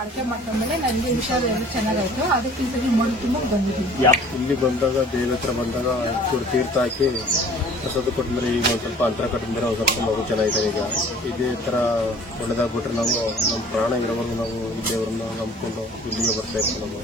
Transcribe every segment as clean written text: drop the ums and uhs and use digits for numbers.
ಅಳತೆ ಮಾಡ್ಕೊಂಡ್ಮೇಲೆ ನನಗೆ ಹುಷಾರು ಚೆನ್ನಾಗಾಯ್ತು. ಅದಕ್ಕಿಂತ ಮಣ್ಣು ತುಂಬ ಬಂದಿದ್ದೀನಿ. ಇಲ್ಲಿ ಬಂದಾಗ ದೇವಿ ಹತ್ರ ಬಂದಾಗ ಚೂರು ತೀರ್ಥ ಹಾಕಿ ಹೊಸದು ಕೊಟ್ಮೇಲೆ ಈಗ ಒಂದು ಸ್ವಲ್ಪ ಅಂತರ ಕಟ್ಟಿದ್ರೆ ಒಂದು ಸ್ವಲ್ಪ ಮಗು ಚೆನ್ನಾಗಿದೆ. ಈಗ ಇದೇ ಥರ ಒಳ್ಳೆದಾಗ್ಬಿಟ್ರೆ ನಾವು ನಮ್ಮ ಪ್ರಾಣ ಇರೋವರೆಗೂ ನಾವು ಈ ದೇವರನ್ನ ನಂಬ್ಕೊಂಡು ಇಲ್ಲಿಗೆ ಬರ್ತಾ ಇರ್ತೀವಿ ನಾವು.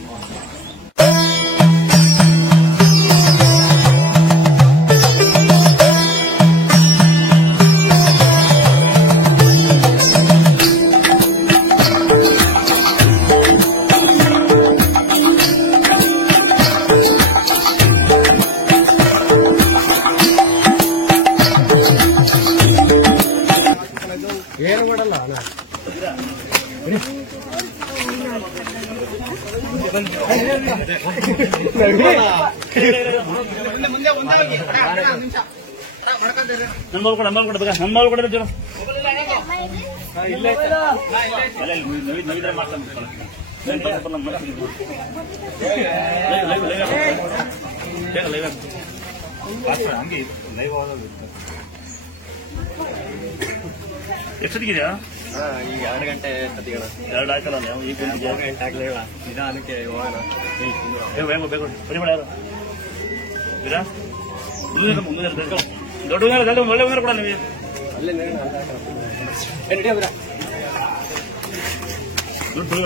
ಏನು ಮಾಡಲ್ಲ ಎಷ್ಟೊತ್ತಿಗಿದೆಯಾ? ಈಗ 2 ಗಂಟೆ ಸತಿಗಳ 2 ಆಯ್ತಲ್ಲ. ಈಗ 2 ಗಂಟೆ ಆಗಲಿಲ್ಲ. ನಿಧಾನಕ್ಕೆ ಹೋಗೋಣ. ಬೇಕು ಪರಿಮಳ ಯಾರು ದೊಡ್ಡ ಒಳ್ಳೆ ಬಂದ್ರೆ ಕೂಡ ನೀವು ಅಲ್ಲೇ ದುಡ್ಡು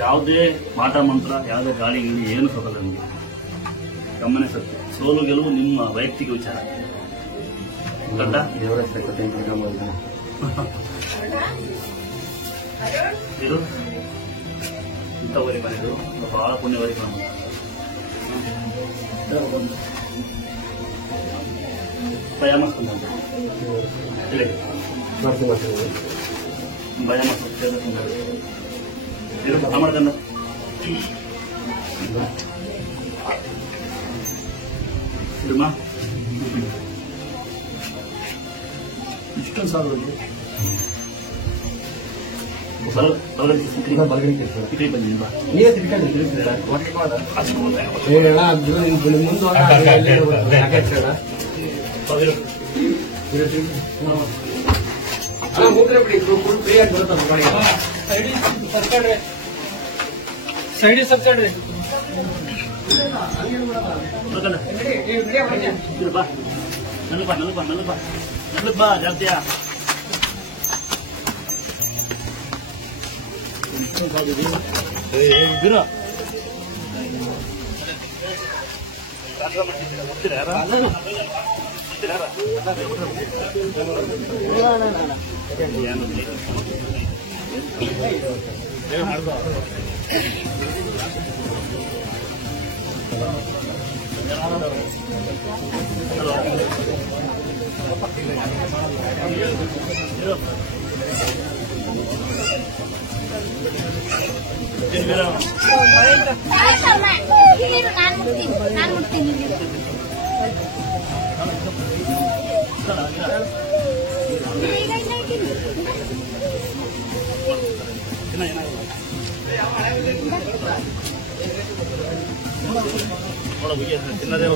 ಯಾವುದೇ ಮಾಟ ಮಂತ್ರ, ಯಾವುದೇ ಗಾಳಿ ಗಿಳಿ ಏನು ಸೋಕಲ್ಲ ನಿಮಗೆ. ಗಮನ ಸತ್ಯ. ಸೋಲು ಗೆಲುವು ನಿಮ್ಮ ವೈಯಕ್ತಿಕ ವಿಚಾರ. ಇದು ಇಂಥವರಿಗೆ ಮನೆದು ಬಹಳ ಪುಣ್ಯವರಿಗೆ ನಮ್ಮ ಭಯ ಮಾಡ್ಕೊಂಡು ಭಯ ಮಾಡ್ಕೊಂಡು ಮಾಡ್ಕೊಂಡ ಇಡಮ್ಮ ಇಷ್ಟೊಂದು ಸಾಲ ನೀವೇ ಸೈಡಿ ಸಬ್ಸೈಡ್ರಿ ನಲ್ಪ ಜಾಸ್ತಿಯಾ ನಾನು ಮುಟ್ತೀನಿ ತಿನ್ನದೇ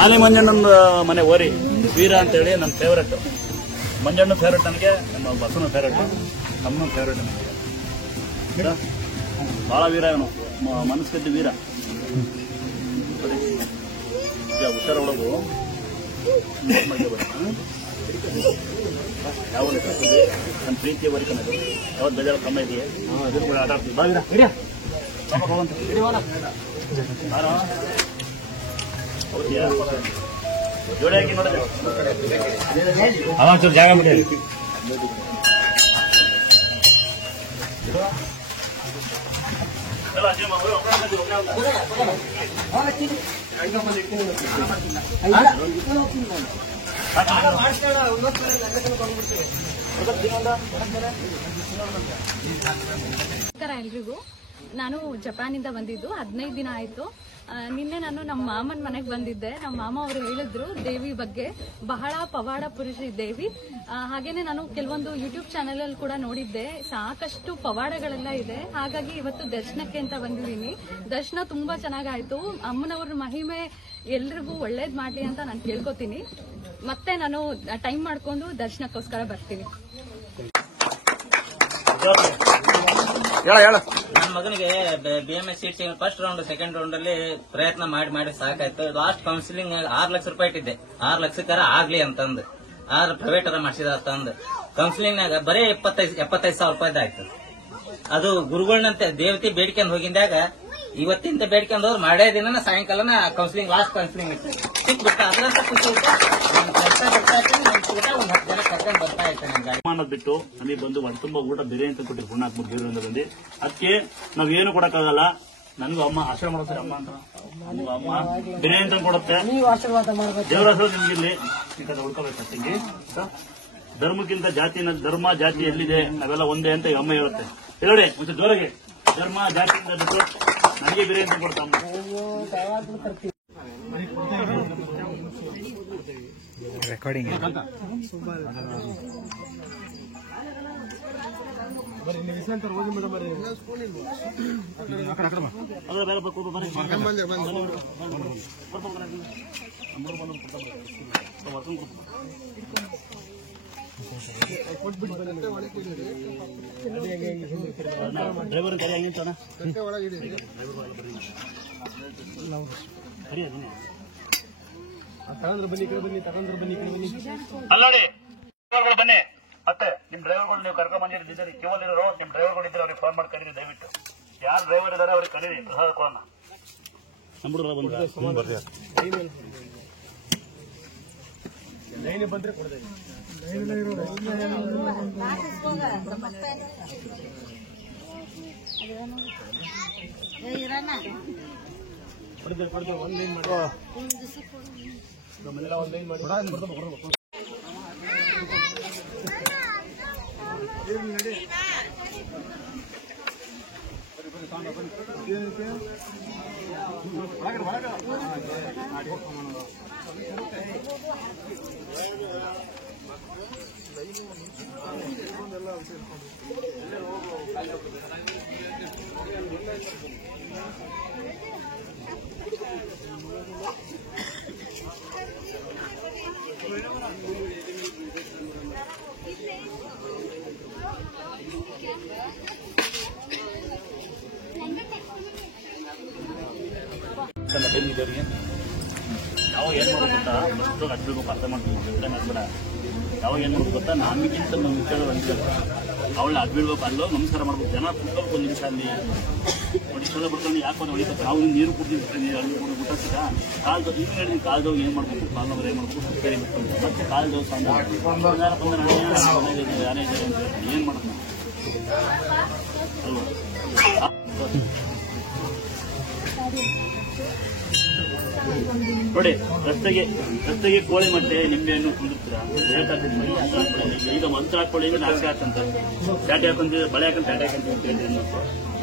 ಆನೆ ಮಂಜಣ್ಣನ ಮನೆ ಓರಿ ವೀರ ಅಂತೇಳಿ ನನ್ನ ಫೇವ್ರೆಟ್. ಮಂಜಣ್ಣ ಫೇವ್ರೆಟ್ ನನಗೆ, ನಮ್ಮ ಬಸವನ ಫೇವ್ರೆಟ್, ತಮ್ಮನ ಫೇವ್ರೆಟ್ ನನಗೆ. ಭಾಳ ವೀರ ಇವನು, ಮನಸ್ಸಿದ್ದ ವೀರ. ಅಕ್ಷರ ಒಳಗು ಯಾವ ನನ್ನ ಪ್ರೀತಿಯ ವರಿಕನದು ಯಾವ್ದು ಬೇಜಾರು ಕಮ್ಮ ಇದೆಯೇ ಆಟ ಆಡ್ತೀವಿ ಜೋಡಿ ಹಾಕಿ ನೋಡಿದ್ರೆ ಅವಂಚೂರು ಜಾಗ ಬಿಡಿ ಎಲ್ರಿಗೂ ನಾನು ಜಪಾನಿಂದ ಬಂದಿದ್ದು 15 ದಿನ ಆಯ್ತು. ನಿನ್ನೆ ನಾನು ನಮ್ಮ ಮಾಮನ ಮನೆಗೆ ಬಂದಿದ್ದೆ. ನಮ್ಮ ಮಾಮ ಅವರು ಹೇಳಿದ್ರು ದೇವಿ ಬಗ್ಗೆ, ಬಹಳ ಪವಾಡ ಪುರುಷಿ ದೇವಿ. ಹಾಗೇನೆ ನಾನು ಕೆಲವೊಂದು ಯೂಟ್ಯೂಬ್ ಚಾನೆಲ್ ಅಲ್ಲಿ ಕೂಡ ನೋಡಿದ್ದೆ, ಸಾಕಷ್ಟು ಪವಾಡಗಳೆಲ್ಲ ಇದೆ. ಹಾಗಾಗಿ ಇವತ್ತು ದರ್ಶನಕ್ಕೆ ಅಂತ ಬಂದಿದ್ದೀನಿ. ದರ್ಶನ ತುಂಬಾ ಚೆನ್ನಾಗಾಯ್ತು. ಅಮ್ಮನವ್ರ ಮಹಿಮೆ ಎಲ್ರಿಗೂ ಒಳ್ಳೇದ್ ಮಾಡ್ಲಿ ಅಂತ ನಾನು ಕೇಳ್ಕೊತೀನಿ. ಮತ್ತೆ ನಾನು ಟೈಮ್ ಮಾಡ್ಕೊಂಡು ದರ್ಶನಕ್ಕೋಸ್ಕರ ಬರ್ತೀನಿ. ನನ್ನ ಮಗನಿಗೆ BMS seat first round second round ಅಲ್ಲಿ ಪ್ರಯತ್ನ ಮಾಡಿ ಸಾಕಾಯ್ತು. ಲಾಸ್ಟ್ ಕೌನ್ಸಿಲಿಂಗ್ 6 ಲಕ್ಷ ರೂಪಾಯಿ ಇಟ್ಟಿದ್ದೆ. 6 ಲಕ್ಷಕ್ಕಾರ ಆಗ್ಲಿ ಅಂತಂದು 6 ಪ್ರೈವೇಟ್ ಮಾಡಿಸಿದ ಅಂತಂದು ಕೌನ್ಸಿಲಿಂಗ್ ನಾಗ ಬರೀ 75,000 ರೂಪಾಯಿ ಆಯ್ತು. ಅದು ಗುರುಗಳನ್ನಂತೆ ದೇವತೆ ಬೇಡ್ಕೊಂಡು ಹೋಗಿದ್ದಾಗ ಇವತ್ತಿಂದ ಬೇಡ್ಕೊಂಡು ಹೋದ್ರೆ ಮಾಡೇ ದಿನ ಸಾಯಂಕಾಲನ ಕೌನ್ಸಿಲಿಂಗ್ ಲಾಸ್ಟ್ ಕೌನ್ಸಿಲಿಂಗ್ ಇತ್ತು. ಸಿಕ್ಬಿಟ್ಟ ಅದ್ರಂತ ಖುಷಿ ಒಂದು 10 ಜನ ಕರ್ಕೊಂಡು ಬರ್ತಾ ಇರ್ತಾನೆ ಗಾಡಿ ಬಿಟ್ಟು ನಮಗೆ ಬಂದು ಒಂದು ತುಂಬಾ ಊಟ ಬೇರೆ ಅಂತ ಕೊಟ್ಟಿರು ಪುಣ್ಯಾತ್ಮರು ಬೇರೆಯಿಂದ ಬಂದು ಅದಕ್ಕೆ ನಾವೇನು ಕೊಡಕ್ಕಾಗಲ್ಲ. ನನಗೂ ಅಮ್ಮ ಆಶ್ರಮ ಮಾಡುತ್ತಾರೆ. ಅಮ್ಮ ಅಂತ ನನಗೂ ಅಮ್ಮ ಬೇರೆ ಅಂತ ಕೊಡುತ್ತೆ. ದೇವರ ಹೆಸರು ನಿಮ್ಗಿರ್ಲಿ ಉಳ್ಕೋಬೇಕು. ತಂಗಿ ಧರ್ಮಕ್ಕಿಂತ ಧರ್ಮ ಜಾತಿ ಎಲ್ಲಿದೆ ನಾವೆಲ್ಲ ಒಂದೇ ಅಂತ ಅಮ್ಮ ಹೇಳುತ್ತೆ. ಹೇಳಿ ಮುಂಚೆ ಜೋರಾಗಿ ಧರ್ಮ ಜಾತಿಯಿಂದ ಬಿಟ್ಟು ನನಗೆ ಬೇರೆ ಅಂತ ಕೊಡ್ತಾ ರೆಕಾರ್ಡಿಂಗ್ ಡ್ರೈವರ್ ಕರಿ ಹಂಗಿಂತಾನ ಅಲ್ಲಡಿ ಡ್ರೈವರ್ಗಳು ಬನ್ನಿ. ಮತ್ತೆ ನಿಮ್ ಡ್ರೈವರ್ಗಳು ನೀವು ಕರ್ಕೊಂಡ್ ಬಂದಿದ್ದೀರಿ, ಕೇವಲಿರೋ ನಿಮ್ ಡ್ರೈವರ್ಗಳು ಇದ್ರೆ ಅವ್ರಿಗೆ ಫೋನ್ ಮಾಡಿ ಕರೀರಿ. ದಯವಿಟ್ಟು ಯಾರು ಡ್ರೈವರ್ ಇದಾರೆ ಅವ್ರಿಗೆ ಕರೀರಿ, ಪ್ರಸಾದ ಕೊಡೋಣ. ನಮ್ಮ ಹುಡುಗರ ಬಂದ್ರೆ ಬಂದ್ರೆ ಕೊಡದೆ ಟೈಮಿದ್ದವರಿಗೆ ಯಾವ ಏನ್ ಮಾಡ್ಬೇಕು ಗೊತ್ತಾ, ಅಡ್ಬೇಕು ಅರ್ಥ ಮಾಡ್ಬೇಕು. ಮಾಡ್ಬೇಡ ಯಾವಾಗ ಏನ್ ಮಾಡ್ಬೇಕು ಗೊತ್ತಾ, ನಮಗಿಂತ ನಮ್ಮ ವಿಚಾರ ಅನ್ಸಲ್ಲ. ಅವಳ ಅಡ್ಬಿಡ್ಬೇಕು, ಅಲ್ಲೋ ನಮಸ್ಕಾರ ಮಾಡ್ಬೇಕು. ಜನ ಕುತ್ಕೊಂಡು 1 ನಿಮಿಷ ಅಲ್ಲಿ ನೋಡಿ ಸೊಳ್ಳೆ ಬಿಡ್ಕೊಂಡು ಯಾಕೆ ಒಂದು ಹೊಡಿಬೇಕು. ನಾವು ನೀರು ಕುಡ್ದಿರ್ತೀವಿ, ಅಲ್ಲಿ ಊಟ ಕಾಲ್ದು ಈಗ ಹೇಳಿದ್ವಿ. ಕಾಲ್ದವ್ ಏನ್ ಮಾಡ್ಬೇಕು, ಕಾಲ್ನವ್ರು ಏನ್ ಮಾಡ್ಬೇಕು ಸರಿ ಮತ್ತೆ ಕಾಲ್ದವ್ ಬಂದ ಯಾರೇ ಇದ್ದಾರೆ ಅಂತ ಹೇಳ್ತಾರೆ. ಏನ್ ಮಾಡೋದು ಅಲ್ವಾ? ನೋಡಿ ರಸ್ತೆಗೆ ಕೋಳಿ ಮೊಟ್ಟೆ ನಿಂಬೆಯನ್ನು ಕುಂದಿರ್ತೀರಾ, ಈಗ ಮಂತ್ರ ಹಾಕೊಳ್ಳಿ ನಾಚಿಕೆ ಹಾಕಂತ ಪ್ಯಾಟೆ ಹಾಕೊಂತೀವಿ, ಬಳೆ ಹಾಕೊಂಡು ಪ್ಯಾಟೆ ಹಾಕೊಂತೀವಿ.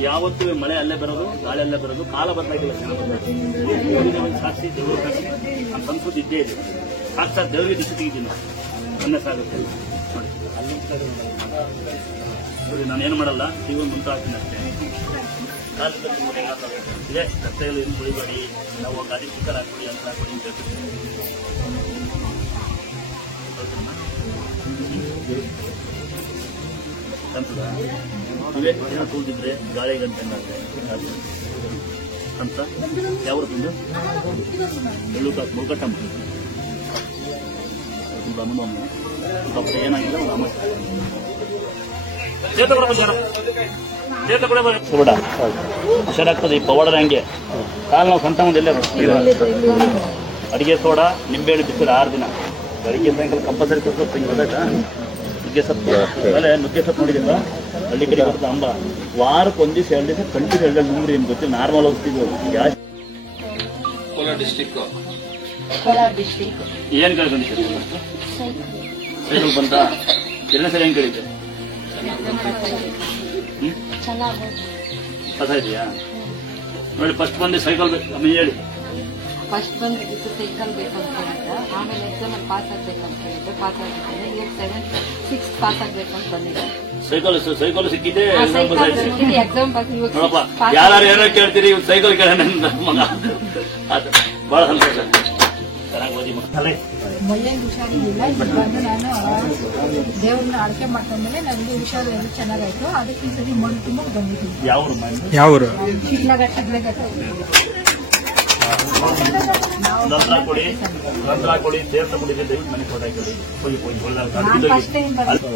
ಯಾವತ್ತೂ ಮಳೆ ಅಲ್ಲೇ ಬರೋದು, ಗಾಳಿ ಅಲ್ಲೇ ಬರೋದು, ಕಾಲ ಬರ್ತಾಗಿಲ್ಲ. ಸಾಕ್ಷಿ ದೇವರು ಸಾಕ್ಷಿ ನಮ್ಮ ಸಂಸ್ಕೃತಿ ಇದ್ದೇ ಇದೆ. ಸಾಕ್ಷಾತ್ ದೇವರಿಗೆ ದಿಶೆ ತೆಗಿದ್ದೀನಿ ಅನ್ನಸಾಗುತ್ತೆ ನೋಡಿ. ನಾನೇನು ಮಾಡಲ್ಲ, ನೀವು ಮಂತ್ರ ಹಾಕ್ತೀನಿ ಅಷ್ಟೇ. ಇದೆ ರಸ್ತೆಗಳು ಏನು ಕುಡಿಬೇಡಿ, ನಾವು ಗಾಡಿ ಸ್ಟಿಕ್ಕರ್ ಹಾಕೊಡಿ ಅಂತ ಹಾಕೊಡಿ ಅಂತ ಹೇಳ್ತೀವಿ. ಇವೇ ಏನೋ ಕೂದಿದ್ರೆ ಗಾಳಿ ಗಂಟೆ ಅಂತ ಯಾವ ತಂದು ಮುಲ್ಕಟ್ಟಮ್ಮ ಏನಾಗಿಲ್ಲ ಹುಷಾರಾಗ್ತದೆ ಈ ಪವಾಡದ ಹಂಗೆ ಕಾಲು ನಾವು ಸ್ವಂತ ಮುಂದೆ ಅಡಿಗೆ ಸೋಡಾ ನಿಂಬೆಹಣ್ಣು ಬಿಸಿಲು 6 ದಿನ ಬೆಳಿಗ್ಗೆ ಸಾಯಂಕಾಲ ಕಂಪಲ್ಸರಿ ಸೊಪ್ಪು ಹಿಂಗೆ ಗೊತ್ತಾಯ್ತಾ ನುಗ್ಗೆ ಸೊಪ್ಪು ಆಮೇಲೆ ನುಗ್ಗೆ ಸೊಪ್ಪು ನೋಡಿದಿಲ್ಲ ಹಳ್ಳಿ ಕಡೆ ಬರ್ತದೆ ಅಂಬ ವಾರಕ್ಕೆ 1 ದಿವಸ 2 ದಿವಸ ಕಂಟಿನ್ಯೂ 2 3 ಏನು ಗೊತ್ತಿಲ್ಲ ನಾರ್ಮಲ್ ಹೋಗ್ತಿದ್ವು ಗ್ಯಾಸ್ ಕೋಲಾರ ಡಿಸ್ಟಿಕ್ ಏನು ಕೇಳ್ಕೊಂಡಿದ್ದೀರಿ ಸೈಕಲ್ ಬಂತ 2ನೇ ಸರಿ ಹೆಂಗೆ ಕೇಳಿದ್ದೆ ಕಸ ಇದೆಯಾ ನೋಡಿ ಫಸ್ಟ್ ಬಂದು ಸೈಕಲ್ ಆಮೇಲೆ ಹೇಳಿ ಫಸ್ಟ್ ಬಂದಿದ್ದು ಸೈಕಲ್ ಬೇಕು ಅಂತ ಹೇಳಿದ್ರೆ ಆಮೇಲೆ ಎಕ್ಸಾಮ್ ಅಲ್ಲಿ ಪಾಸ್ ಆಗ್ಬೇಕಂತ ಹೇಳಿದ್ರೆ ಪಾಸ್ ಆಗಿದ್ದೇನೆ ಈಗ 6 ಪಾಸ್ ಆಗ್ಬೇಕಂತ ಬಂದಿದೆ ಸೈಕಲ್ ಸಿಕ್ಕಿದೆ ಎಕ್ಸಾಮ್ ಪಾಸ್ ನೋಡಪ್ಪ ಯಾರು ಏನೋ ಕೇಳ್ತೀರಿ ಇವ್ ಸೈಕಲ್ ಕೇಳೋಣ ಮಗ ಅದು ಬಹಳ ಸಂತೋಷ ಚೆನ್ನಾಗಿ ಓದಿ ಮಕ್ಕಳೇ ಮೈಯಲ್ಲಿ ಹುಷಾರಿಲ್ಲ ಇಲ್ಲಿ ಬಂದು ನಾನು ದೇವ್ರನ್ನ ಅಡಕೆ ಮಾಡ್ಕೊಂಡ್ಮೇಲೆ ನನಗೆ ಹುಷಾರು ಎಲ್ಲ ಚೆನ್ನಾಗಾಯ್ತು ಅದಕ್ಕೆ ಈ ಸರಿ ಮಣ್ಣು ತುಂಬ ಬಂದಿದ್ದೀನಿ ಯಾವ ಊರು ಶಿಡ್ಲಘಟ್ಟ ಕೊಡಿ ದೇವಸ್ಥಾನ ಕೊಡಿದ್ರೆ ಮನೆ ಫೋಟೋ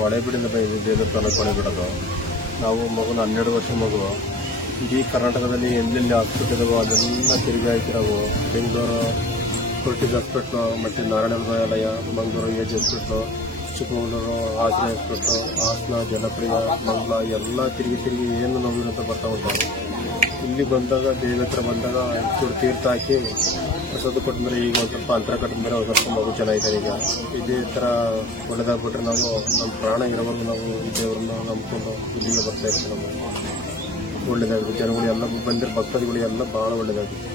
ಹೊಳೆಬೀಡಿಂದ ಬಂದಿದ್ದೀವಿ ದೇವರ ತಾಲೂಕು ಹೊಳೆಬೀಡೋದು ನಾವು ಮಗುನ 12 ವರ್ಷ ಮಗು ಇಡೀ ಕರ್ನಾಟಕದಲ್ಲಿ ಎಲ್ಲೆಲ್ಲಿ ಹಾಸ್ಪಿಟಲ್ ಇದಾವೋ ಅದೆಲ್ಲ ತಿರುಗಾಯ್ತು ನಾವು ಬೆಂಗಳೂರು ಕೊರ್ಟಿಸ್ ಹಾಸ್ಪಿಟ್ಲು ಮತ್ತು ನಾರಾಯಣ ಆಲಯ Mangaluru AJ hospital Chikkamagaluru Hassan hospital Hassan ಜನಪ್ರಿಯ ಮಂಗಳ ಎಲ್ಲ ತಿರುಗಿ ಏನು ನೋವಿನ ಅಂತ ಬರ್ತಾ ఉంటాం ಇಲ್ಲಿ ಬಂದಾಗ ದೇವಿ ಹತ್ರ ಬಂದಾಗ ಚೂರು ತೀರ್ಥ ಹಾಕಿ ಪ್ರಸಾದ ಕೊಟ್ಟಮೇಲೆ ಈಗ ಒಂದು ಸ್ವಲ್ಪ ಅಂತರ ಕಟ್ಟಿದ್ಮೇಲೆ ಒಂದು ಸ್ವಲ್ಪ ಮಗು ಚೆನ್ನಾಗಿದೆ ಈಗ ಇದೇ ಥರ ಒಳ್ಳೆದಾಗ್ಬಿಟ್ರೆ ನಾವು ನಮ್ಮ ಪ್ರಾಣ ಇರೋವರೆಗೂ ನಾವು ಈ ದೇವರನ್ನ ನಂಬ್ಕೊಂಡು ಇಲ್ಲಿಗೆ ಬರ್ತಾ ಇರ್ತೀವಿ ನಾವು ಒಳ್ಳೇದಾಗಿದೆ ಜನಗಳು ಎಲ್ಲ ಬಂದಿರೋ ಭಕ್ತಾದಿಗಳು ಎಲ್ಲ ಭಾಳ ಒಳ್ಳೇದಾಗಿದೆ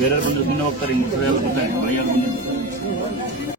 ಬೇರೆ ಬಂದ್ರೆ ಸುಮ್ಮನೆ ಹೋಗ್ತಾರೆ ಹಿಂಗೆ